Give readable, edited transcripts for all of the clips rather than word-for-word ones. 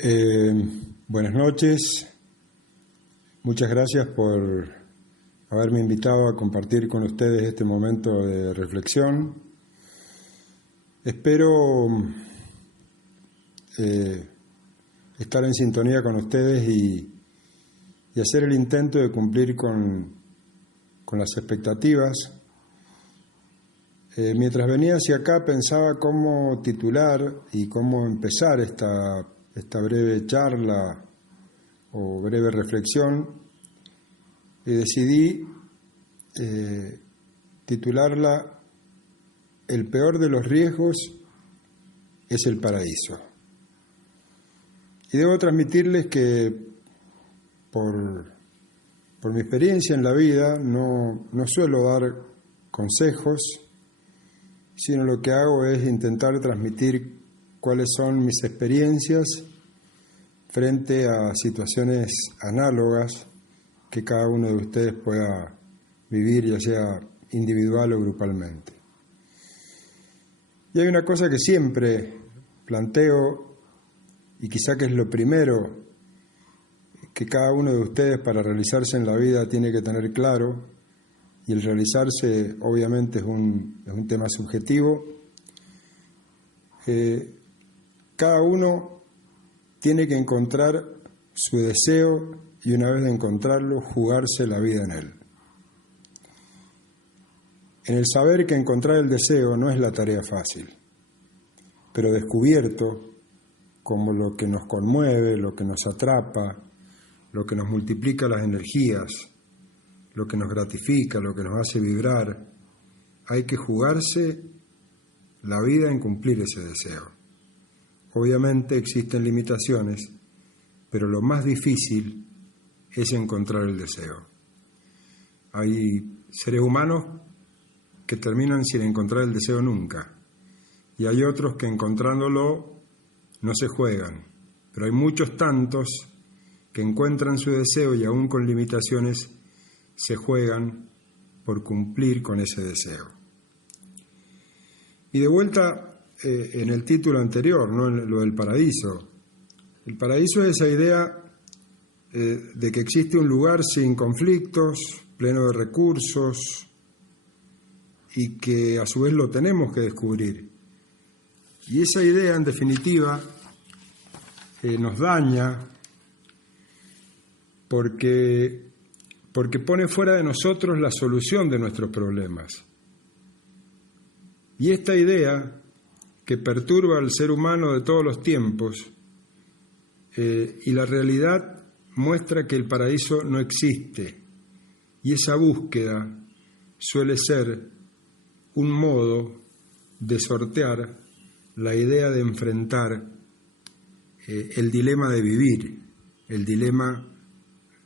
Buenas noches, muchas gracias por haberme invitado a compartir con ustedes este momento de reflexión. Espero estar en sintonía con ustedes y hacer el intento de cumplir con las expectativas. Mientras venía hacia acá pensaba cómo titular y cómo empezar esta breve charla o breve reflexión, y decidí titularla "El peor de los riesgos es el paraíso". Y debo transmitirles que por mi experiencia en la vida no suelo dar consejos, sino lo que hago es intentar transmitir cuáles son mis experiencias frente a situaciones análogas que cada uno de ustedes pueda vivir, ya sea individual o grupalmente. Y hay una cosa que siempre planteo, y quizá que es lo primero que cada uno de ustedes para realizarse en la vida tiene que tener claro, y el realizarse obviamente es un tema subjetivo. Cada uno tiene que encontrar su deseo y una vez de encontrarlo, jugarse la vida en él. En el saber que encontrar el deseo no es la tarea fácil, pero descubierto como lo que nos conmueve, lo que nos atrapa, lo que nos multiplica las energías, lo que nos gratifica, lo que nos hace vibrar, hay que jugarse la vida en cumplir ese deseo. Obviamente existen limitaciones, pero lo más difícil es encontrar el deseo. Hay seres humanos que terminan sin encontrar el deseo nunca, y hay otros que encontrándolo no se juegan, pero hay muchos tantos que encuentran su deseo y aún con limitaciones se juegan por cumplir con ese deseo. Y de vuelta en el título anterior, ¿no? En lo del paraíso. El paraíso es esa idea de que existe un lugar sin conflictos, pleno de recursos, y que a su vez lo tenemos que descubrir. Y esa idea, en definitiva, nos daña porque pone fuera de nosotros la solución de nuestros problemas. Y esta idea que perturba al ser humano de todos los tiempos, y la realidad muestra que el paraíso no existe, y esa búsqueda suele ser un modo de sortear la idea de enfrentar el dilema de vivir, el dilema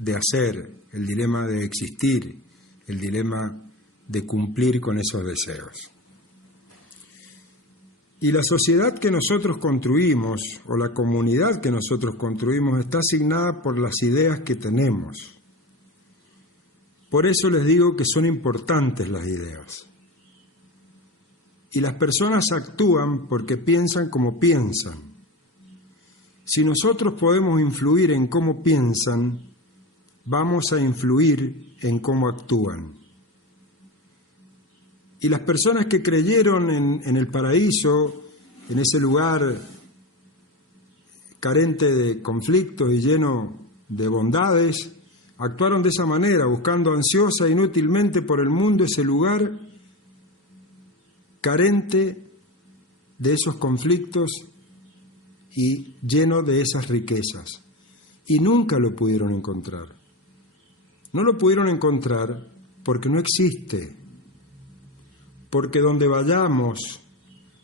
de hacer, el dilema de existir, el dilema de cumplir con esos deseos. Y la sociedad que nosotros construimos, o la comunidad que nosotros construimos, está asignada por las ideas que tenemos. Por eso les digo que son importantes las ideas. Y las personas actúan porque piensan como piensan. Si nosotros podemos influir en cómo piensan, vamos a influir en cómo actúan. Y las personas que creyeron en el paraíso, en ese lugar carente de conflictos y lleno de bondades, actuaron de esa manera, buscando ansiosa e inútilmente por el mundo ese lugar carente de esos conflictos y lleno de esas riquezas. Y nunca lo pudieron encontrar. No lo pudieron encontrar porque no existe. Porque donde vayamos,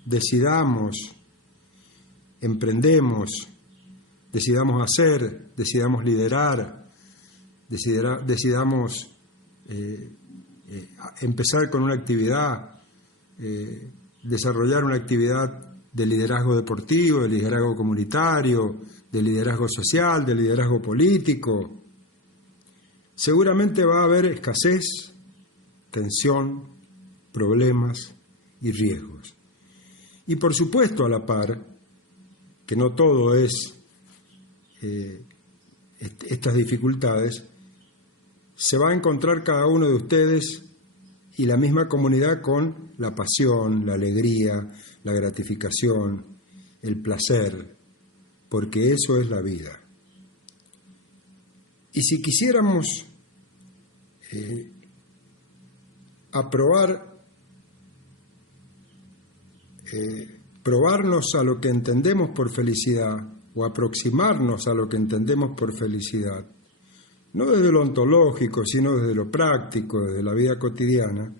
decidamos, emprendemos, decidamos hacer, decidamos liderar, decidamos empezar con una actividad, desarrollar una actividad de liderazgo deportivo, de liderazgo comunitario, de liderazgo social, de liderazgo político, seguramente va a haber escasez, tensión, problemas y riesgos. Y por supuesto, a la par, que no todo es estas dificultades, se va a encontrar cada uno de ustedes y la misma comunidad con la pasión, la alegría, la gratificación, el placer, porque eso es la vida. Y si quisiéramos probarnos a lo que entendemos por felicidad o aproximarnos a lo que entendemos por felicidad, no desde lo ontológico, sino desde lo práctico, desde la vida cotidiana,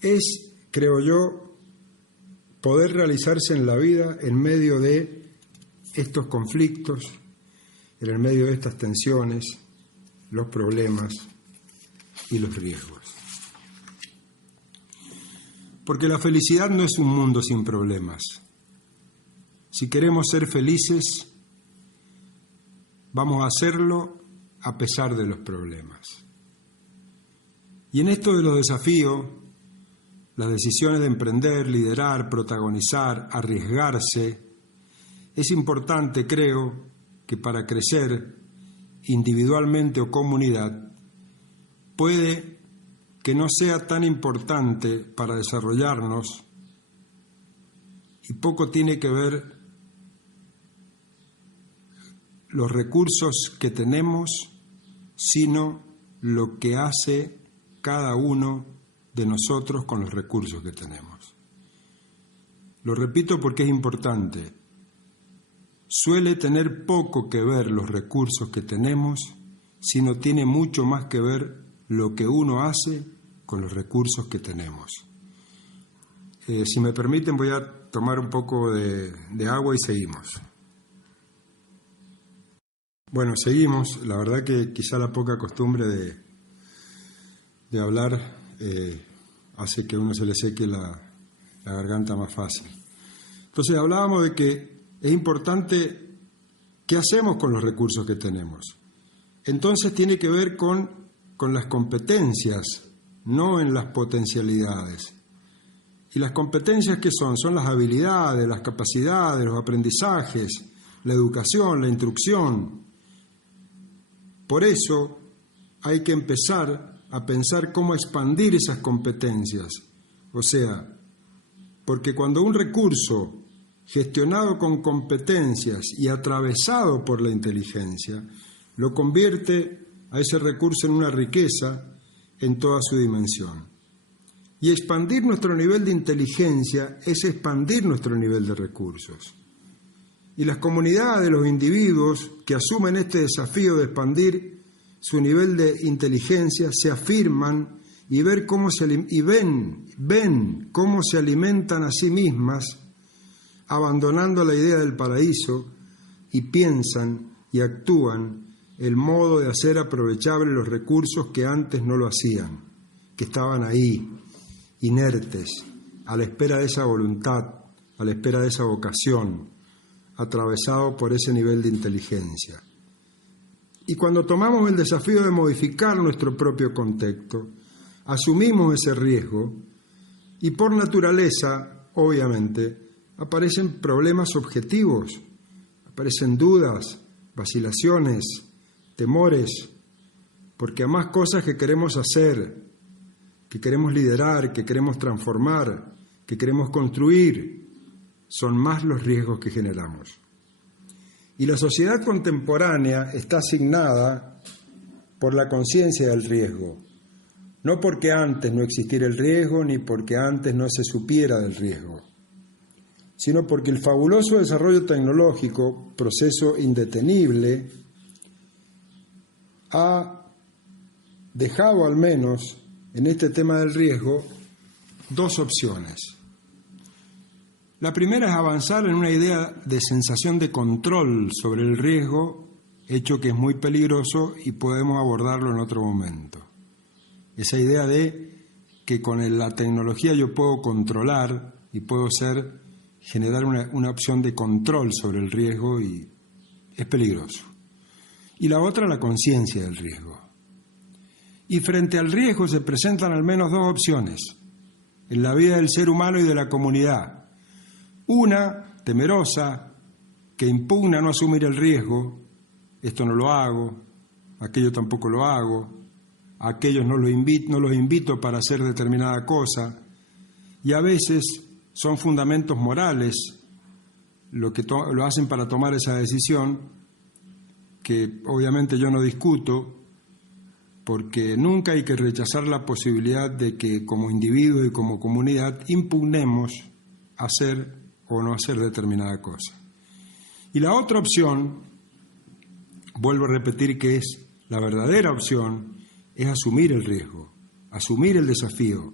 es, creo yo, poder realizarse en la vida en medio de estos conflictos, en el medio de estas tensiones, los problemas y los riesgos. Porque la felicidad no es un mundo sin problemas. Si queremos ser felices, vamos a hacerlo a pesar de los problemas. Y en esto de los desafíos, las decisiones de emprender, liderar, protagonizar, arriesgarse, es importante, creo, que para crecer individualmente o comunidad, puede que no sea tan importante para desarrollarnos y poco tiene que ver los recursos que tenemos, sino lo que hace cada uno de nosotros con los recursos que tenemos. Lo repito porque es importante. Suele tener poco que ver los recursos que tenemos, sino tiene mucho más que ver lo que uno hace con los recursos que tenemos. Si me permiten, voy a tomar un poco de agua y seguimos. Bueno, seguimos. La verdad que quizá la poca costumbre de hablar hace que a uno se le seque la garganta más fácil. Entonces hablábamos de que es importante qué hacemos con los recursos que tenemos. Entonces tiene que ver con las competencias, no en las potencialidades. ¿Y las competencias qué son? Son las habilidades, las capacidades, los aprendizajes, la educación, la instrucción. Por eso hay que empezar a pensar cómo expandir esas competencias. O sea, porque cuando un recurso gestionado con competencias y atravesado por la inteligencia, lo convierte a ese recurso en una riqueza en toda su dimensión. Y expandir nuestro nivel de inteligencia es expandir nuestro nivel de recursos. Y las comunidades, los individuos que asumen este desafío de expandir su nivel de inteligencia se afirman y ven cómo se alimentan a sí mismas, abandonando la idea del paraíso, y piensan y actúan el modo de hacer aprovechables los recursos que antes no lo hacían, que estaban ahí, inertes, a la espera de esa voluntad, a la espera de esa vocación, atravesado por ese nivel de inteligencia. Y cuando tomamos el desafío de modificar nuestro propio contexto, asumimos ese riesgo y por naturaleza, obviamente, aparecen problemas objetivos, aparecen dudas, vacilaciones, temores, porque a más cosas que queremos hacer, que queremos liderar, que queremos transformar, que queremos construir, son más los riesgos que generamos. Y la sociedad contemporánea está asignada por la conciencia del riesgo, no porque antes no existiera el riesgo ni porque antes no se supiera del riesgo, sino porque el fabuloso desarrollo tecnológico, proceso indetenible, ha dejado al menos en este tema del riesgo dos opciones. La primera es avanzar en una idea de sensación de control sobre el riesgo, hecho que es muy peligroso y podemos abordarlo en otro momento. Esa idea de que con la tecnología yo puedo controlar y puedo generar una opción de control sobre el riesgo y es peligroso. Y la otra, la conciencia del riesgo. Y frente al riesgo se presentan al menos dos opciones en la vida del ser humano y de la comunidad. Una, temerosa, que impugna no asumir el riesgo, esto no lo hago, aquello tampoco lo hago, a aquellos no los invito para hacer determinada cosa, y a veces son fundamentos morales lo que lo hacen para tomar esa decisión, que obviamente yo no discuto, porque nunca hay que rechazar la posibilidad de que como individuo y como comunidad impugnemos hacer o no hacer determinada cosa. Y la otra opción, vuelvo a repetir que es la verdadera opción, es asumir el riesgo, asumir el desafío.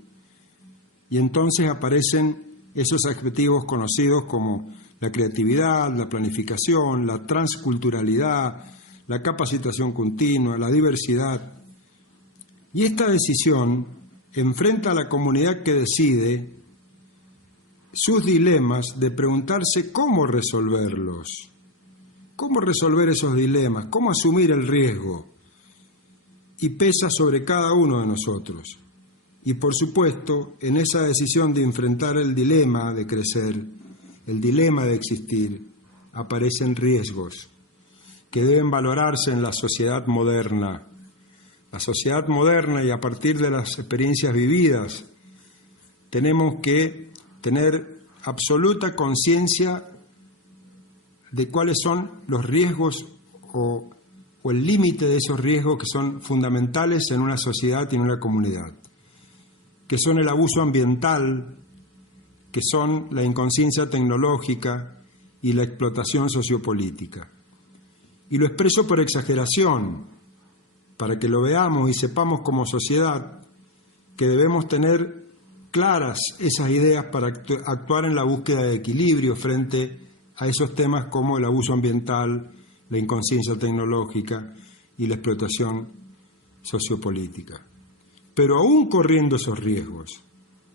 Y entonces aparecen esos adjetivos conocidos como la creatividad, la planificación, la transculturalidad, la capacitación continua, la diversidad. Y esta decisión enfrenta a la comunidad que decide sus dilemas de preguntarse cómo resolverlos, cómo resolver esos dilemas, cómo asumir el riesgo, y pesa sobre cada uno de nosotros. Y por supuesto, en esa decisión de enfrentar el dilema de crecer, el dilema de existir, aparecen riesgos que deben valorarse en la sociedad moderna. La sociedad moderna, y a partir de las experiencias vividas, tenemos que tener absoluta conciencia de cuáles son los riesgos o el límite de esos riesgos que son fundamentales en una sociedad y en una comunidad, que son el abuso ambiental, que son la inconsciencia tecnológica y la explotación sociopolítica. Y lo expreso por exageración, para que lo veamos y sepamos como sociedad que debemos tener claras esas ideas para actuar en la búsqueda de equilibrio frente a esos temas como el abuso ambiental, la inconsciencia tecnológica y la explotación sociopolítica. Pero aún corriendo esos riesgos,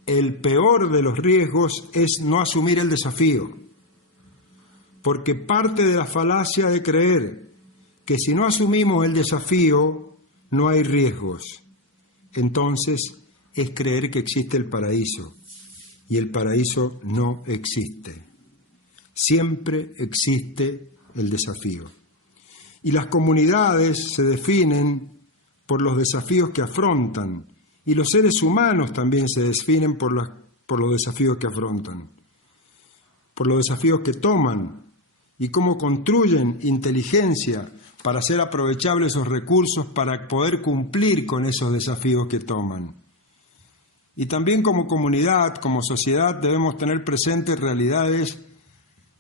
el peor de los riesgos es no asumir el desafío, porque parte de la falacia de creer que si no asumimos el desafío no hay riesgos, entonces es creer que existe el paraíso, y el paraíso no existe. Siempre existe el desafío. Y las comunidades se definen por los desafíos que afrontan, y los seres humanos también se definen por los desafíos que afrontan, por los desafíos que toman, y cómo construyen inteligencia para hacer aprovechables esos recursos para poder cumplir con esos desafíos que toman. Y también como comunidad, como sociedad, debemos tener presentes realidades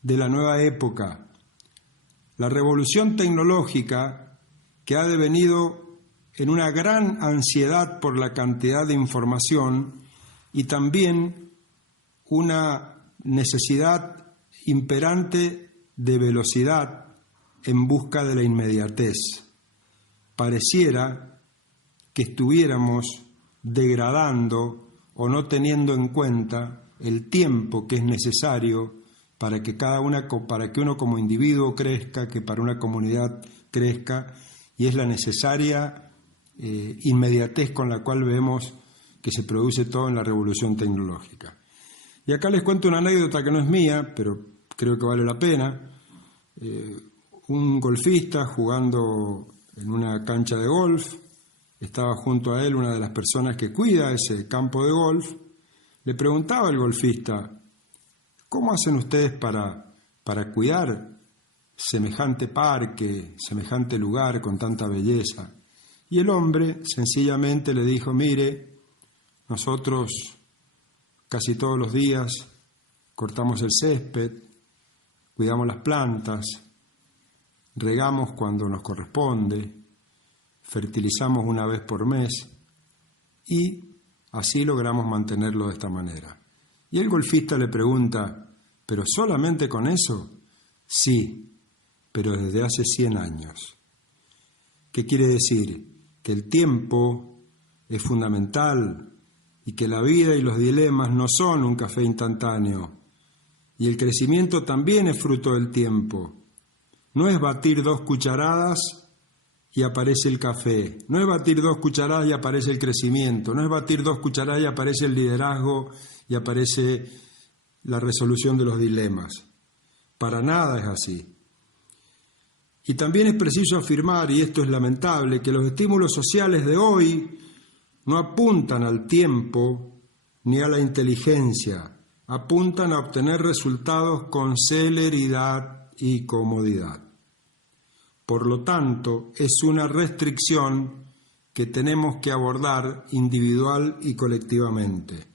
de la nueva época. La revolución tecnológica, que ha devenido en una gran ansiedad por la cantidad de información y también una necesidad imperante de velocidad en busca de la inmediatez. Pareciera que estuviéramos degradando o no teniendo en cuenta el tiempo que es necesario para que uno como individuo crezca, que para una comunidad crezca, y es la necesaria inmediatez con la cual vemos que se produce todo en la revolución tecnológica. Y acá les cuento una anécdota que no es mía, pero creo que vale la pena. Un golfista jugando en una cancha de golf, estaba junto a él una de las personas que cuida ese campo de golf. Le preguntaba al golfista: ¿cómo hacen ustedes para cuidar semejante parque, semejante lugar con tanta belleza? Y el hombre sencillamente le dijo: mire, nosotros casi todos los días cortamos el césped, cuidamos las plantas, regamos cuando nos corresponde, fertilizamos una vez por mes y así logramos mantenerlo de esta manera. Y el golfista le pregunta: ¿pero solamente con eso? Sí, pero desde hace 100 años. ¿Qué quiere decir? Que el tiempo es fundamental y que la vida y los dilemas no son un café instantáneo. Y el crecimiento también es fruto del tiempo. No es batir 2 cucharadas y aparece el café. No es batir 2 cucharadas y aparece el crecimiento. No es batir 2 cucharadas y aparece el liderazgo y aparece la resolución de los dilemas. Para nada es así. Y también es preciso afirmar, y esto es lamentable, que los estímulos sociales de hoy no apuntan al tiempo ni a la inteligencia, apuntan a obtener resultados con celeridad y comodidad. Por lo tanto, es una restricción que tenemos que abordar individual y colectivamente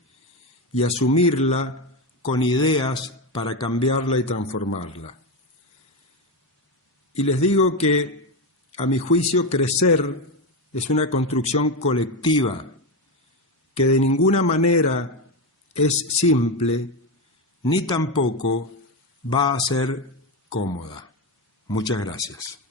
y asumirla con ideas para cambiarla y transformarla. Y les digo que, a mi juicio, crecer es una construcción colectiva que de ninguna manera es simple ni tampoco va a ser cómoda. Muchas gracias.